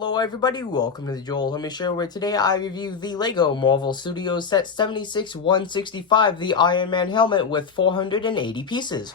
Hello everybody, welcome to the Joel Homie Show, where today I review the LEGO Marvel Studios set 76-165, the Iron Man helmet with 480 pieces.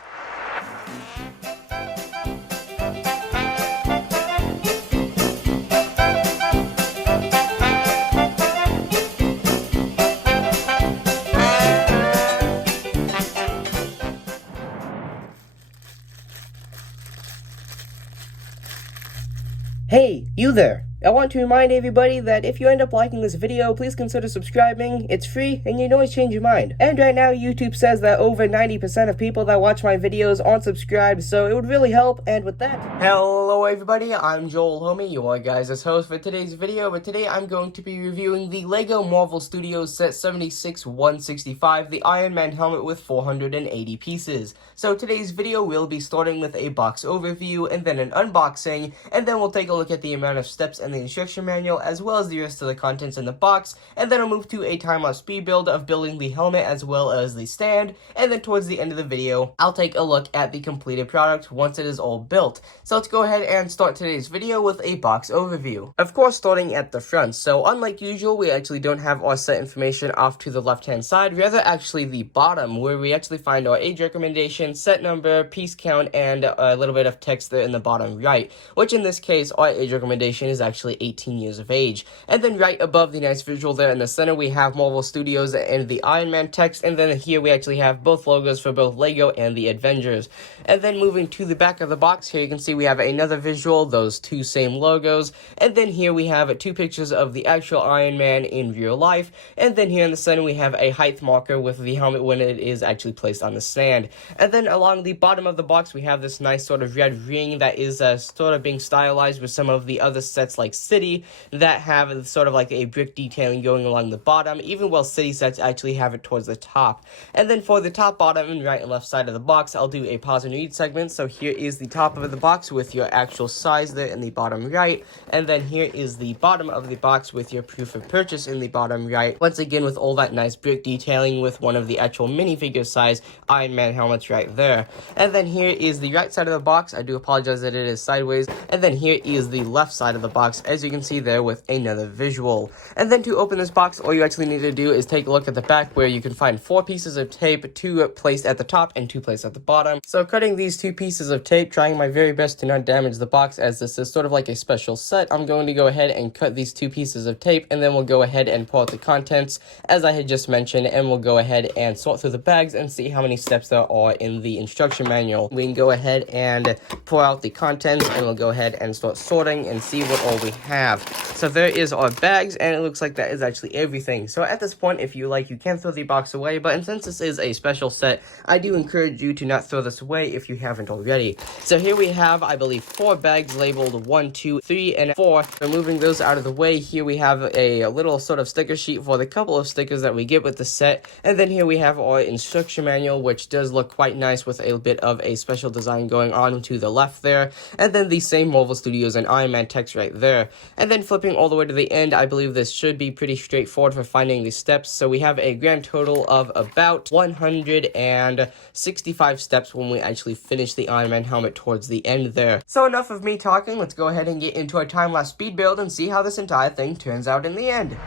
Hey, you there! I want to remind everybody that if you end up liking this video, please consider subscribing. It's free, and you can always change your mind. And right now, YouTube says that over 90% of people that watch my videos aren't subscribed, so it would really help, and with that... Hello everybody, I'm Joel Homie, your guys' host for today's video, but today I'm going to be reviewing the LEGO Marvel Studios set 76-165, the Iron Man helmet with 480 pieces. So today's video will be starting with a box overview, and then an unboxing, and then we'll take a look at the amount of steps and the instruction manual, as well as the rest of the contents in the box, and then I'll move to a time-lapse speed build of building the helmet as well as the stand, and then towards the end of the video, I'll take a look at the completed product once it is all built. So let's go ahead and start today's video with a box overview. Of course, starting at the front. So unlike usual, we actually don't have our set information off to the left-hand side, rather actually the bottom, where we actually find our age recommendation, set number, piece count, and a little bit of text there in the bottom right, which in this case, our age recommendation is actually 18 years of age. And then right above the nice visual there in the center, we have Marvel Studios and the Iron Man text, and then here we actually have both logos for both LEGO and the Avengers. And then moving to the back of the box, here you can see we have another visual, those two same logos, and then here we have two pictures of the actual Iron Man in real life, and then here in the center we have a height marker with the helmet when it is actually placed on the stand. And then along the bottom of the box, we have this nice sort of red ring that is sort of being stylized with some of the other sets like City that have sort of like a brick detailing going along the bottom, even while City sets actually have it towards the top. And then for the top, bottom, and right and left side of the box, I'll do a pause and read segment. So here is the top of the box with your actual size there in the bottom right, and then here is the bottom of the box with your proof of purchase in the bottom right, once again with all that nice brick detailing with one of the actual minifigure size Iron Man helmets right there. And then here is the right side of the box. I do apologize that it is sideways. And then here is the left side of the box, as you can see there with another visual. And then to open this box, all you actually need to do is take a look at the back, where you can find 4 pieces of tape, 2 placed at the top and 2 placed at the bottom. So cutting these 2 pieces of tape, trying my very best to not damage the box, as this is sort of like a special set, I'm going to go ahead and cut these 2 pieces of tape, and then we'll go ahead and pull out the contents, as I had just mentioned, and we'll go ahead and sort through the bags and see how many steps there are in the instruction manual. We can go ahead and pull out the contents, and we'll go ahead and start sorting and see what all we have. So there is our bags, and it looks like that is actually everything. So at this point, if you like, you can throw the box away, but since this is a special set, I do encourage you to not throw this away if you haven't already. So here we have, I believe, 4 bags labeled 1, 2, 3, and 4. Removing those out of the way, here we have a little sort of sticker sheet for the couple of stickers that we get with the set, and then here we have our instruction manual, which does look quite nice with a bit of a special design going on to the left there, and then the same Marvel Studios and Iron Man text right there. And then flipping all the way to the end, I believe this should be pretty straightforward for finding the steps. So we have a grand total of about 165 steps when we actually finish the Iron Man helmet towards the end there. So enough of me talking, let's go ahead and get into our time-lapse speed build and see how this entire thing turns out in the end.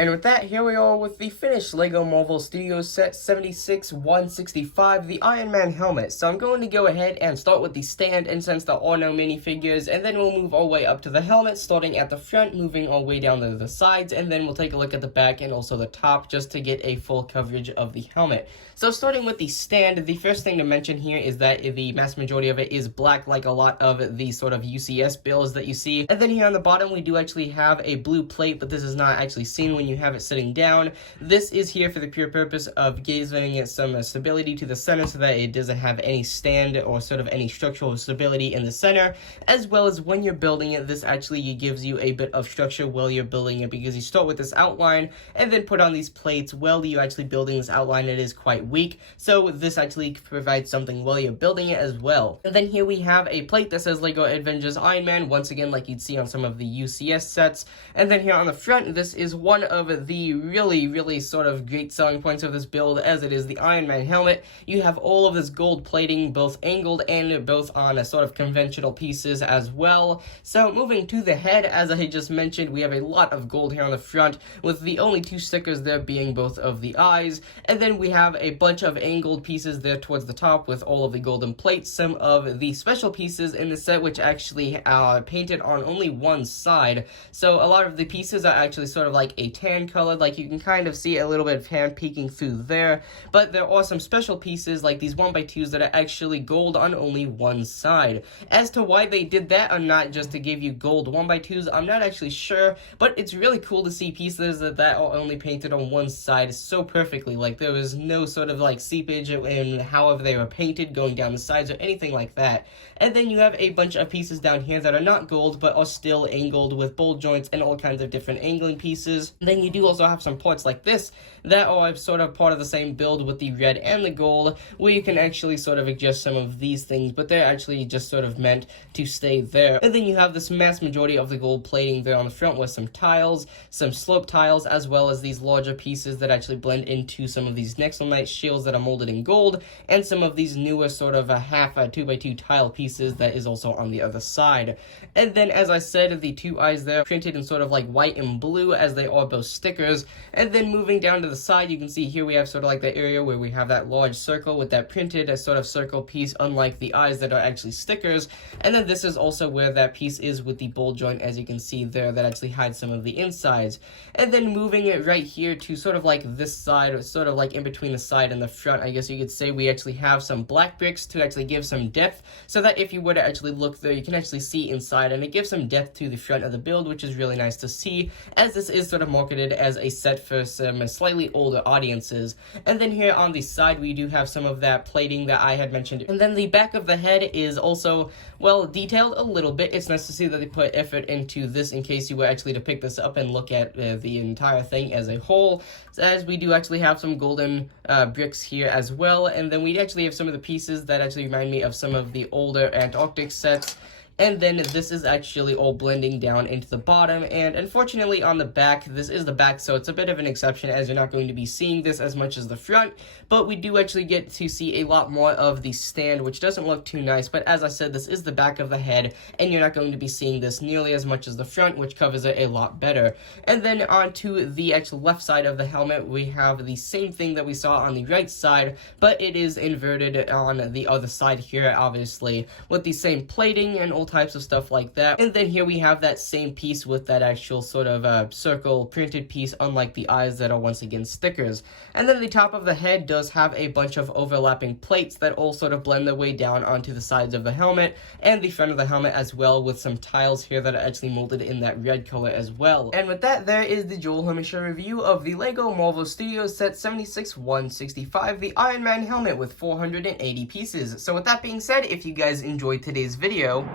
And with that, here we are with the finished LEGO Marvel Studios set 76-165, the Iron Man helmet. So I'm going to go ahead and start with the stand, and since there are no minifigures, and then we'll move our way up to the helmet, starting at the front, moving our way down to the sides, and then we'll take a look at the back and also the top, just to get a full coverage of the helmet. So starting with the stand, the first thing to mention here is that the mass majority of it is black, like a lot of the sort of UCS builds that you see. And then here on the bottom, we do actually have a blue plate, but this is not actually seen when you have it sitting down. This is here for the pure purpose of giving it some stability to the center so that it doesn't have any stand or sort of any structural stability in the center, as well as when you're building it, this actually gives you a bit of structure while you're building it, because you start with this outline and then put on these plates. While you're actually building this outline, it is quite weak, so this actually provides something while you're building it as well. And then here we have a plate that says LEGO Avengers Iron Man, once again like you'd see on some of the UCS sets. And then here on the front, this is one of the really sort of great selling points of this build, as it is the Iron Man helmet. You have all of this gold plating, both angled and both on a sort of conventional pieces as well. So moving to the head, as I just mentioned, we have a lot of gold here on the front, with the only two stickers there being both of the eyes. And then we have a bunch of angled pieces there towards the top with all of the golden plates. Some of the special pieces in the set which actually are painted on only one side. So a lot of the pieces are actually sort of like a tan color, like you can kind of see a little bit of tan peeking through there. But there are some special pieces like these 1x2s that are actually gold on only one side. As to why they did that, or not just to give you gold 1x2s, I'm not actually sure, but it's really cool to see pieces that are only painted on one side so perfectly. Like there was no sort of like seepage in however they were painted going down the sides or anything like that. And then you have a bunch of pieces down here that are not gold but are still angled with bolt joints and all kinds of different angling pieces. And then you do also have some parts like this that are sort of part of the same build with the red and the gold, where you can actually sort of adjust some of these things, but they're actually just sort of meant to stay there. And then you have this mass majority of the gold plating there on the front with some tiles, some slope tiles, as well as these larger pieces that actually blend into some of these Nexo Knight shields that are molded in gold, and some of these newer sort of half 2x2 tile pieces that is also on the other side. And then, as I said, the two eyes there printed in sort of like white and blue, as they are both stickers. And then moving down to the side, you can see here we have sort of like the area where we have that large circle with that printed sort of circle piece, unlike the eyes that are actually stickers. And then this is also where that piece is with the bolt joint, as you can see there, that actually hides some of the insides. And then moving it right here to sort of like this side, or sort of like in between the side and the front, I guess you could say, we actually have some black bricks to actually give some depth, so that if you were to actually look there, you can actually see inside, and it gives some depth to the front of the build, which is really nice to see, as this is sort of marketed as a set for some slightly older audiences. And then here on the side, we do have some of that plating that I had mentioned. And then the back of the head is also, well, detailed a little bit. It's nice to see that they put effort into this in case you were actually to pick this up and look at the entire thing as a whole, as we do actually have some golden bricks here as well. And then we actually have some of the pieces that actually remind me of some of the older Antarctic sets. And then this is actually all blending down into the bottom, and unfortunately on the back, this is the back, so it's a bit of an exception, as you're not going to be seeing this as much as the front, but we do actually get to see a lot more of the stand, which doesn't look too nice. But as I said, this is the back of the head, and you're not going to be seeing this nearly as much as the front, which covers it a lot better. And then onto the actual left side of the helmet, we have the same thing that we saw on the right side, but it is inverted on the other side here, obviously, with the same plating and all types of stuff like that. And then here we have that same piece with that actual sort of circle printed piece, unlike the eyes that are once again stickers. And then the top of the head does have a bunch of overlapping plates that all sort of blend their way down onto the sides of the helmet and the front of the helmet as well, with some tiles here that are actually molded in that red color as well. And with that, there is the Joel Hermisher review of the LEGO Marvel Studios set 76-165, the Iron Man helmet with 480 pieces. So with that being said, if you guys enjoyed today's video,